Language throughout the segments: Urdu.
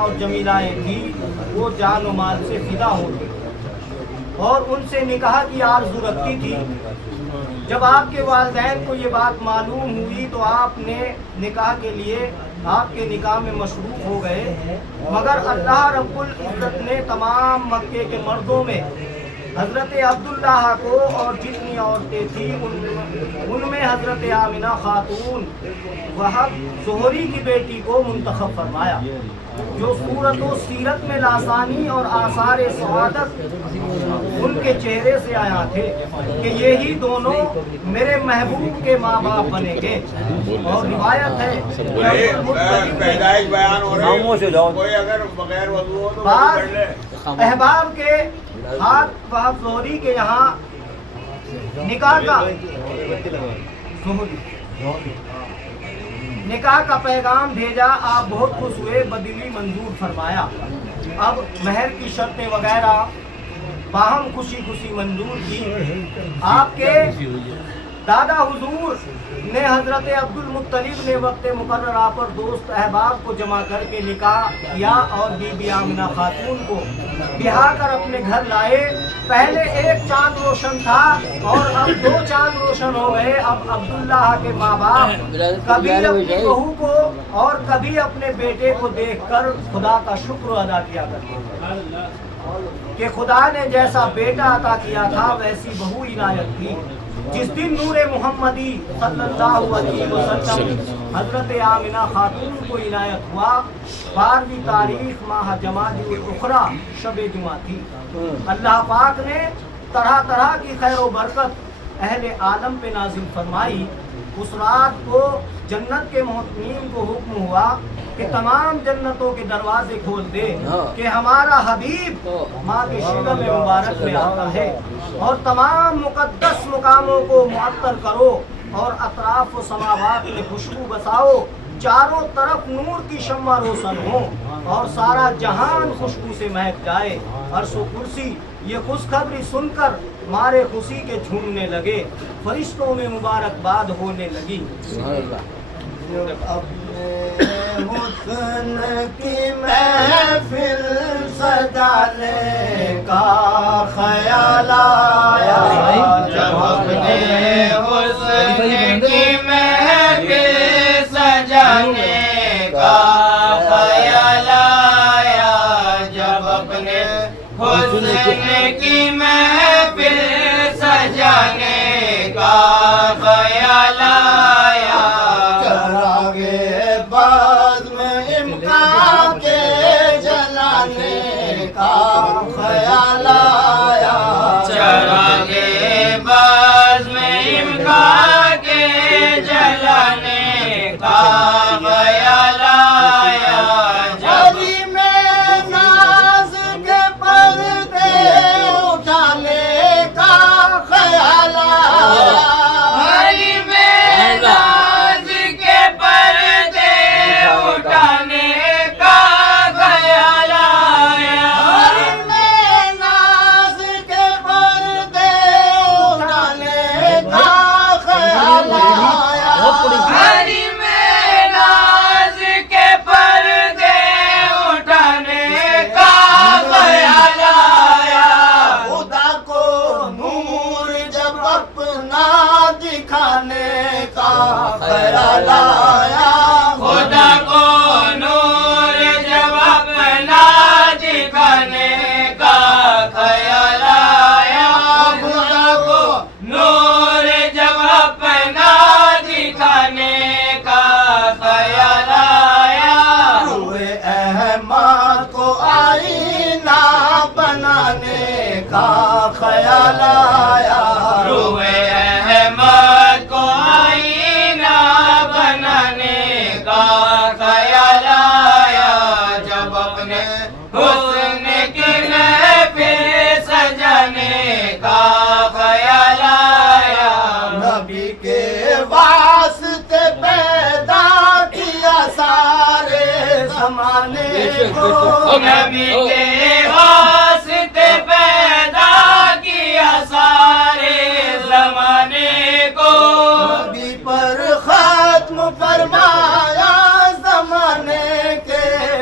اور جمیلائیں تھیں وہ جان و مال سے فدا ہو گئی اور ان سے نکاح کی آرزو رکھتی تھی۔ جب آپ کے والدین کو یہ بات معلوم ہوئی تو آپ نے نکاح کے لیے آپ کے نکاح میں مصروف ہو گئے، مگر اللہ رب العزت نے تمام مکے کے مردوں میں حضرت عبداللہ کو اور جتنی عورتیں تھیں ان میں حضرت آمنہ خاتون وہب زہری کی بیٹی کو منتخب فرمایا، جو صورت و سیرت میں لاسانی اور آثار سعادت ان کے چہرے سے آیا تھے کہ یہی دونوں میرے محبوب کے ماں باپ بنے گے۔ اور روایت ہے بعض احباب کے ہاتھ وہب زہری کے یہاں نکاح کا پیغام بھیجا، آپ بہت خوش ہوئے، بدلی منظور فرمایا۔ اب مہر کی شرطیں وغیرہ باہم خوشی خوشی منظور کی۔ آپ کے دادا حضور نے حضرت عبد المطلب نے وقت مقررہ پر دوست احباب کو جمع کر کے نکاح کیا اور بی بی آمنہ خاتون کو بہا کر اپنے گھر لائے۔ پہلے ایک چاند روشن تھا اور اب دو چاند روشن ہو گئے۔ اب عبداللہ کے ماں باپ کبھی اپنی بہو کو اور کبھی اپنے بیٹے کو دیکھ کر خدا کا شکر ادا کیا کرتے کہ خدا نے جیسا بیٹا عطا کیا تھا ویسی بہو عنایت کی۔ جس دن نور محمدی صلی اللہ علیہ وسلم حضرت آمنہ خاتون کو عنایت ہوا، 12ویں تاریخ ماہ جمادی الاخری شب جمعہ تھی۔ اللہ پاک نے طرح طرح کی خیر و برکت اہل عالم پہ نازل فرمائی۔ اس رات کو جنت کے محتمین کو حکم ہوا کہ تمام جنتوں کے دروازے کھول دے کہ ہمارا حبیب ماں کے شگم مبارک میں آتا ہے، اور تمام مقدس مقاموں کو معطر کرو اور اطراف و سماوات میں خوشبو بساؤ، چاروں طرف نور کی شمع روشن ہو اور سارا جہان خوشبو سے مہک جائے۔ عرش و کرسی یہ خوشخبری سن کر مارے خوشی کے جھومنے لگے، فرشتوں میں مبارکباد ہونے لگی۔ اپنے حسن کی محفل سجانے کا خیال آیا، جب اپنے حسن کی محفل سجانے کا خیال آیا، جب اپنے حسن کی محفل سجانے کا خیال آیا، چراغے باز میں امکان کے جلانے کا خیال آیا، چراغے باز میں امکان کے جلانے کا خیال آیا، جبھی میں ناز کے پردے اٹھانے کا خیال آیا، دکھانے کا خیال آیا، خدا کو نور جب اپنا دکھانے کا خیال آیا، خدا کو نور جب اپنا دکھانے کا خیال آیا، روئے احمد کو آئینہ بنانے کا خیال آیا، روئے احمد کو آئینہ بنانے کا خیال آیا، جب اپنے حسن کی محفل سجانے کا خیال آیا، نبی کے واسطے پیدا کیا سارے زمانے کو، نبی کے واسطے پیدا کیا سارے زمانے کو، نبی پر ختم فرمایا زمانے کے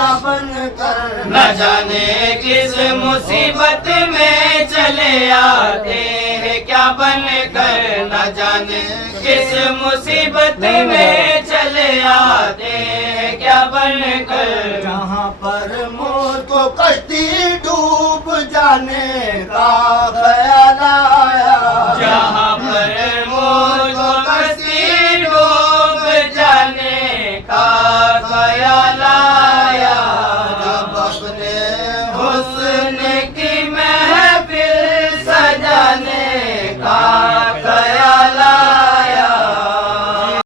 کیا بن کر نہ جانے کس مصیبت میں چلے آتے ہیں کیا بن کر نہ جانے کس مصیبت میں چلے آتے ہیں کیا بن کر جہاں پر موت کو کشتی ڈوب جانے کا خیال